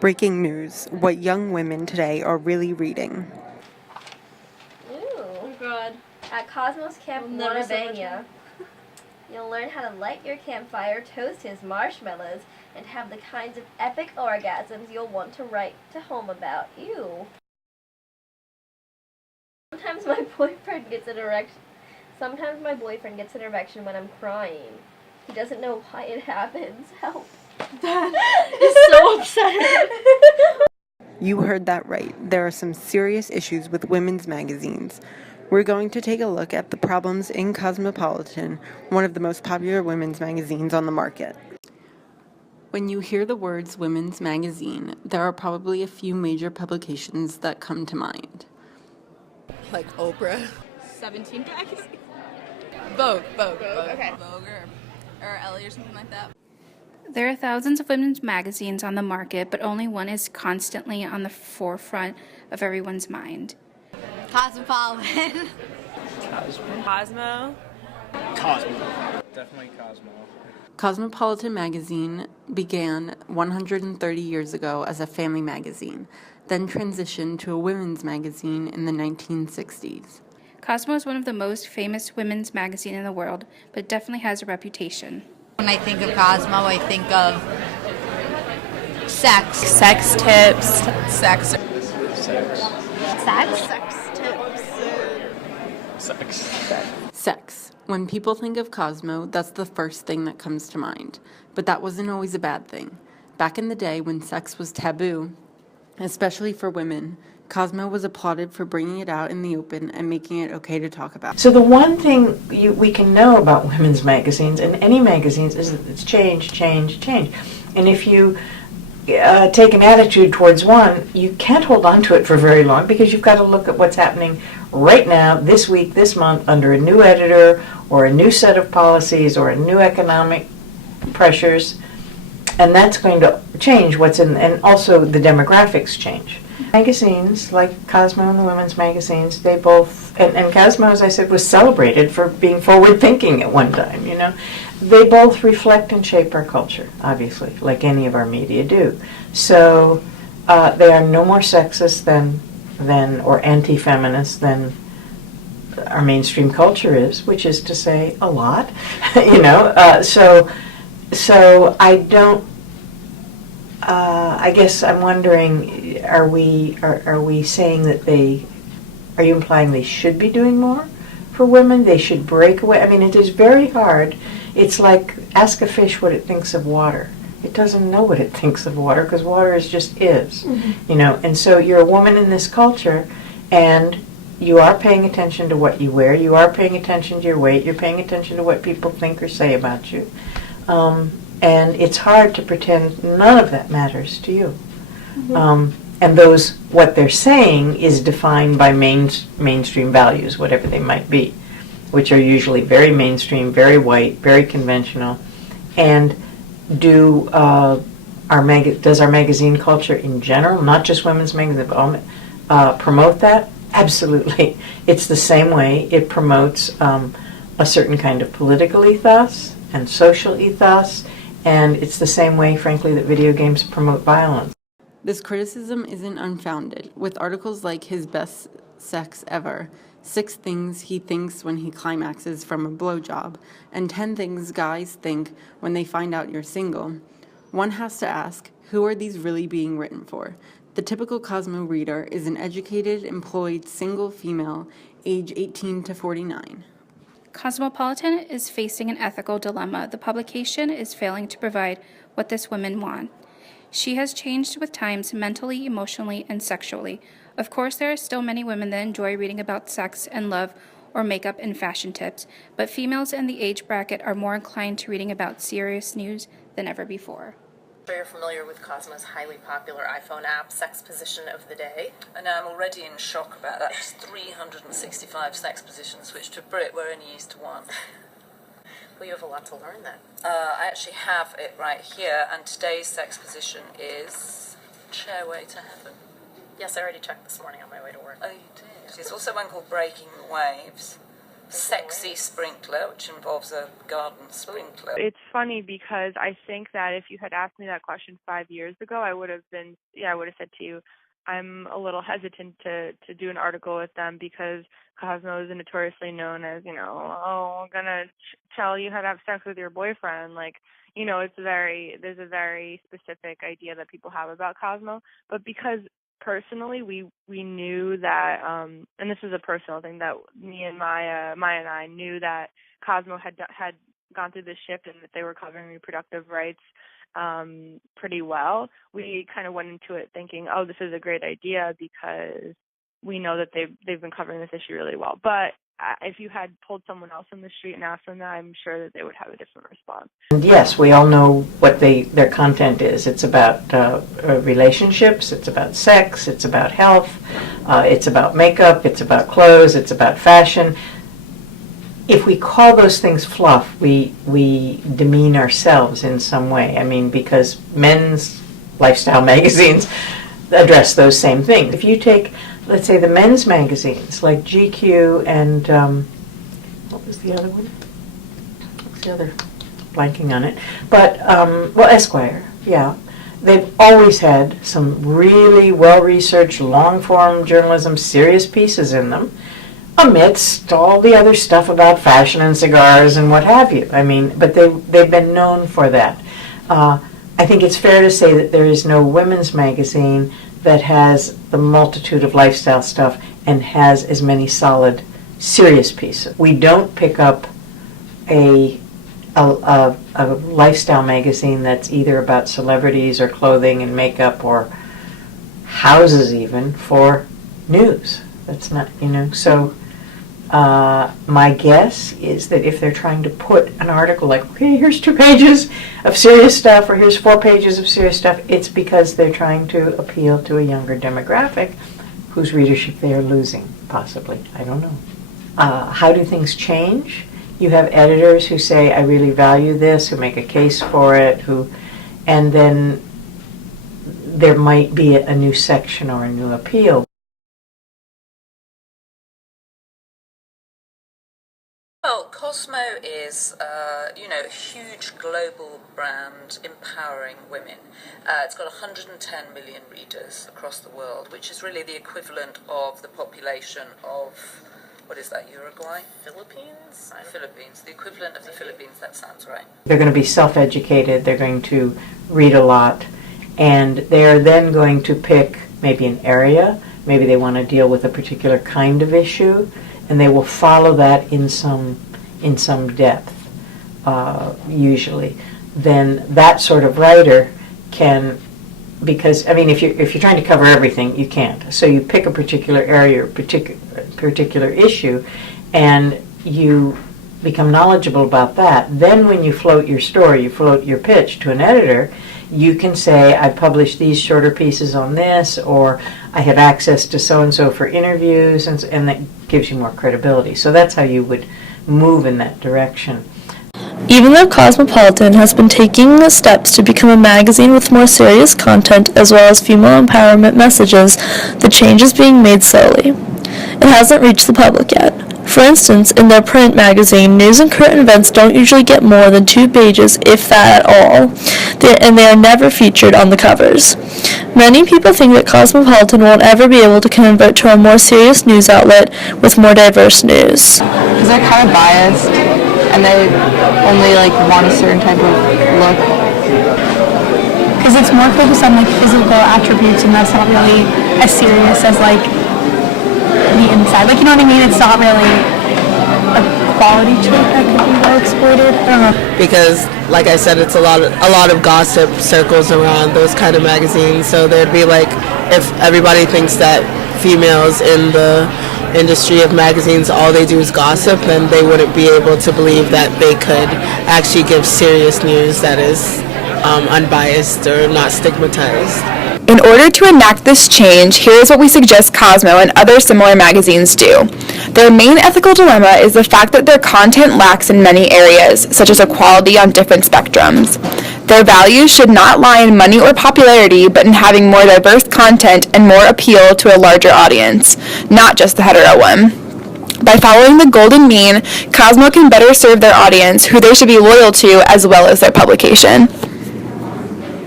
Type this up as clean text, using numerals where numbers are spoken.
Breaking news, what young women today are really reading. Ooh. Oh god. At Cosmo's camp in Wanabania, you'll learn how to light your campfire, toast his marshmallows, and have the kinds of epic orgasms you'll want to write to home about. Ew. Sometimes my boyfriend gets an erection when I'm crying. He doesn't know why it happens. Help. That is so upsetting. You heard that right. There are some serious issues with women's magazines. We're going to take a look at the problems in Cosmopolitan, one of the most popular women's magazines on the market. When you hear the words women's magazine, there are probably a few major publications that come to mind. Like Oprah. 17 magazine. Vogue. Okay. Vogue or Ellie or something like that. There are thousands of women's magazines on the market, but only one is constantly on the forefront of everyone's mind. Cosmopolitan. Cosmo. Definitely Cosmo. Cosmopolitan magazine began 130 years ago as a family magazine, then transitioned to a women's magazine in the 1960s. Cosmo is one of the most famous women's magazines in the world, but it definitely has a reputation. When I think of Cosmo, I think of sex. Sex tips. Sex. Sex. When people think of Cosmo, that's the first thing that comes to mind. But that wasn't always a bad thing. Back in the day when sex was taboo, especially for women, Cosmo was applauded for bringing it out in the open and making it okay to talk about. So the one thing we can know about women's magazines and any magazines is that it's change. And if you take an attitude towards one, you can't hold on to it for very long because you've got to look at what's happening right now, this week, this month, under a new editor or a new set of policies or a new economic pressures. And that's going to change what's in, and also the demographics change. Magazines like Cosmo and the women's magazines, they both, and Cosmo, as I said, was celebrated for being forward-thinking at one time, you know. They both reflect and shape our culture, obviously, like any of our media do. So they are no more sexist than or anti-feminist than our mainstream culture is, which is to say a lot, you know. So I don't. I guess I'm wondering, are we saying that are you implying they should be doing more for women? They should break away? I mean, it is very hard. It's like ask a fish what it thinks of water. It doesn't know what it thinks of water because water just is, you know. And so you're a woman in this culture, and you are paying attention to what you wear. You are paying attention to your weight. You're paying attention to what people think or say about you. And it's hard to pretend none of that matters to you. And what they're saying is defined by mainstream values, whatever they might be, which are usually very mainstream, very white, very conventional. And does our magazine culture in general, not just women's magazines, but promote that? Absolutely. It's the same way it promotes a certain kind of political ethos and social ethos. And it's the same way, frankly, that video games promote violence. This criticism isn't unfounded, with articles like his best sex ever, 6 things he thinks when he climaxes from a blowjob, and 10 things guys think when they find out you're single. One has to ask, who are these really being written for? The typical Cosmo reader is an educated, employed, single female, age 18 to 49. Cosmopolitan is facing an ethical dilemma. The publication is failing to provide what this woman wants. She has changed with times mentally, emotionally, and sexually. Of course, there are still many women that enjoy reading about sex and love or makeup and fashion tips, but females in the age bracket are more inclined to reading about serious news than ever before. I'm sure you're familiar with Cosmo's highly popular iPhone app, Sex Position of the Day. And I'm already in shock about that. 365 sex positions, which to Brit we're only used to one. Well, you have a lot to learn then. I actually have it right here, and today's sex position is Chairway to Heaven. Yes, I already checked this morning on my way to work. Oh, you did? There's also one called Breaking the Waves. Sexy Sprinkler, which involves a garden sprinkler. It's funny because I think that if you had asked me that question 5 years ago, I would have said to you, I'm a little hesitant to do an article with them because Cosmo is notoriously known as, I'm gonna tell you how to have sex with your boyfriend. Like, there's a very specific idea that people have about Cosmo. But because personally we knew that, and this is a personal thing, that me and Maya and I knew that Cosmo had gone through this shift and that they were covering reproductive rights pretty well. We kind of went into it thinking, oh, this is a great idea because we know that they've been covering this issue really well. But if you had pulled someone else on the street and asked them that, I'm sure that they would have a different response. And yes, we all know what their content is. It's about relationships, it's about sex, it's about health, it's about makeup, it's about clothes, it's about fashion. If we call those things fluff, we demean ourselves in some way. I mean, because men's lifestyle magazines address those same things. If you take, let's say, the men's magazines like GQ and what was the other one? What's the other? Blanking on it. But Esquire, yeah. They've always had some really well-researched, long-form journalism, serious pieces in them, amidst all the other stuff about fashion and cigars and what have you. I mean, but they've been known for that. I think it's fair to say that there is no women's magazine that has the multitude of lifestyle stuff and has as many solid, serious pieces. We don't pick up a lifestyle magazine that's either about celebrities or clothing and makeup or houses even for news. That's not, so my guess is that if they're trying to put an article like, okay, here's 2 pages of serious stuff or here's 4 pages of serious stuff, it's because they're trying to appeal to a younger demographic whose readership they are losing, possibly. I don't know. How do things change? You have editors who say, I really value this, who make a case for it, and then there might be a new section or a new appeal. Well, Cosmo is, a huge global brand empowering women. It's got 110 million readers across the world, which is really the equivalent of the population of, what is that, Uruguay? Philippines? Philippines. The equivalent of the Philippines, that sounds right. They're going to be self-educated, they're going to read a lot, and they're then going to pick maybe an area, maybe they want to deal with a particular kind of issue, and they will follow that in some depth, usually. Then that sort of writer can, because if you're trying to cover everything, you can't. So you pick a particular area, or particular issue, and you become knowledgeable about that. Then when you float your story, you float your pitch to an editor, you can say, I published these shorter pieces on this, or I have access to so-and-so for interviews, and that gives you more credibility. So that's how you would move in that direction. Even though Cosmopolitan has been taking the steps to become a magazine with more serious content as well as female empowerment messages, the change is being made slowly. It hasn't reached the public yet. For instance, in their print magazine, news and current events don't usually get more than 2 pages, if that at all, and they are never featured on the covers. Many people think that Cosmopolitan won't ever be able to convert to a more serious news outlet with more diverse news. Because they're kind of biased, and they only want a certain type of look. Because it's more focused on physical attributes, and that's not really as serious as the inside. You know what I mean? It's not really a quality trait that could be well exploited. I don't know. Because, like I said, it's a lot of gossip circles around those kind of magazines. So there'd be if everybody thinks that females in the industry of magazines, all they do is gossip, then they wouldn't be able to believe that they could actually give serious news that is unbiased or not stigmatized. In order to enact this change, here is what we suggest Cosmo and other similar magazines do. Their main ethical dilemma is the fact that their content lacks in many areas, such as equality on different spectrums. Their values should not lie in money or popularity, but in having more diverse content and more appeal to a larger audience, not just the hetero one. By following the golden mean, Cosmo can better serve their audience, who they should be loyal to, as well as their publication.